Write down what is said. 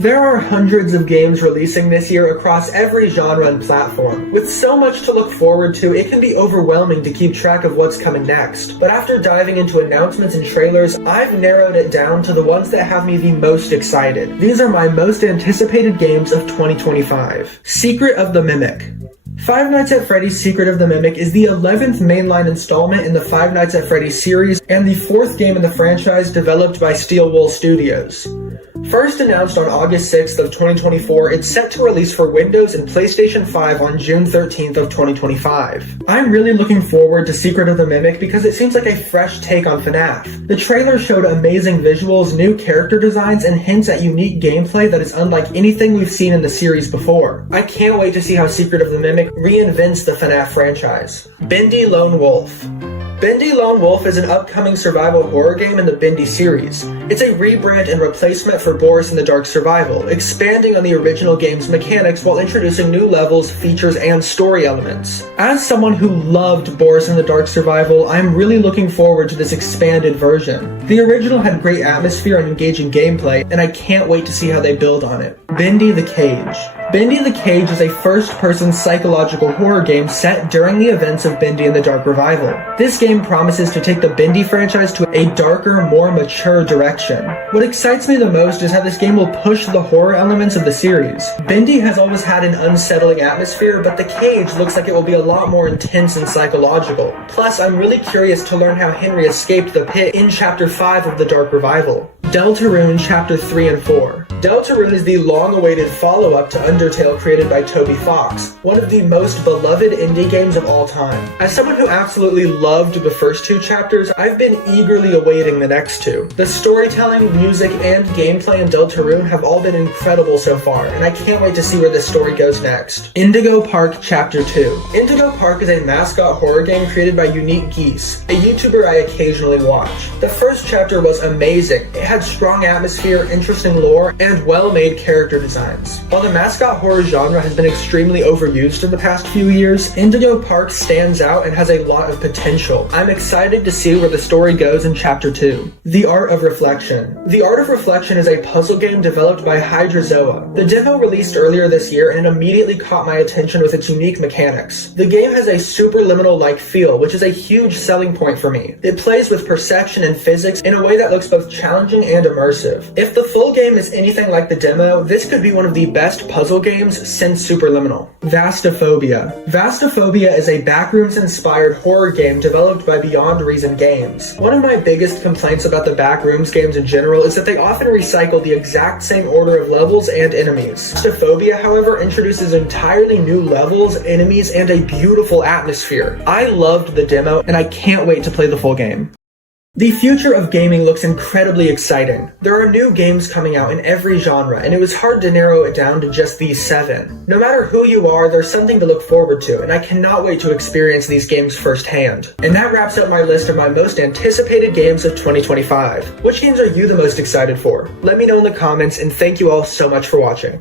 There are hundreds of games releasing this year across every genre and platform. With so much to look forward to, it can be overwhelming to keep track of what's coming next. But after diving into announcements and trailers, I've narrowed it down to the ones that have me the most excited. These are my most anticipated games of 2025. Secret of the Mimic. Five Nights at Freddy's Secret of the Mimic is the 11th mainline installment in the Five Nights at Freddy's series and the 4th game in the franchise developed by Steel Wool Studios. First announced on August 6th of 2024, it's set to release for Windows and PlayStation 5 on June 13th of 2025. I'm really looking forward to Secret of the Mimic because it seems like a fresh take on FNAF. The trailer showed amazing visuals, new character designs, and hints at unique gameplay that is unlike anything we've seen in the series before. I can't wait to see how Secret of the Mimic reinvents the FNAF franchise. Bendy Lone Wolf. Bendy Lone Wolf is an upcoming survival horror game in the Bendy series. It's a rebrand and replacement for Boris in the Dark Survival, expanding on the original game's mechanics while introducing new levels, features, and story elements. As someone who loved Boris in the Dark Survival, I'm really looking forward to this expanded version. The original had great atmosphere and engaging gameplay, and I can't wait to see how they build on it. Bendy the Cage. Bendy the Cage is a first-person psychological horror game set during the events of Bendy in the Dark Revival. This game promises to take the Bendy franchise to a darker, more mature direction. What excites me the most is how this game will push the horror elements of the series. Bendy has always had an unsettling atmosphere, but the Cage looks like it will be a lot more intense and psychological. Plus, I'm really curious to learn how Henry escaped the pit in Chapter 5 of the Dark Revival. Deltarune Chapter 3 and 4. Deltarune is the long-awaited follow-up to Undertale created by Toby Fox, one of the most beloved indie games of all time. As someone who absolutely loved the first two chapters, I've been eagerly awaiting the next two. The storytelling, music, and gameplay in Deltarune have all been incredible so far, and I can't wait to see where this story goes next. Indigo Park Chapter 2. Indigo Park is a mascot horror game created by Unique Geese, a YouTuber I occasionally watch. The first chapter was amazing. It had strong atmosphere, interesting lore, and well-made character designs. While the mascot horror genre has been extremely overused in the past few years, Indigo Park stands out and has a lot of potential. I'm excited to see where the story goes in Chapter 2. The Art of Reflection. The Art of Reflection is a puzzle game developed by Hydrazoa. The demo released earlier this year and immediately caught my attention with its unique mechanics. The game has a superliminal-like feel, which is a huge selling point for me. It plays with perception and physics in a way that looks both challenging and immersive. If the full game is anything like the demo, this could be one of the best puzzle games since Superliminal. Vastophobia. Vastophobia is a Backrooms-inspired horror game developed by Beyond Reason Games. One of my biggest complaints about the Backrooms games in general is that they often recycle the exact same order of levels and enemies. Vastophobia, however, introduces entirely new levels, enemies, and a beautiful atmosphere. I loved the demo, and I can't wait to play the full game. The future of gaming looks incredibly exciting. There are new games coming out in every genre, and it was hard to narrow it down to just these 7. No matter who you are, there's something to look forward to, and I cannot wait to experience these games firsthand. And that wraps up my list of my most anticipated games of 2025. Which games are you the most excited for? Let me know in the comments, and thank you all so much for watching.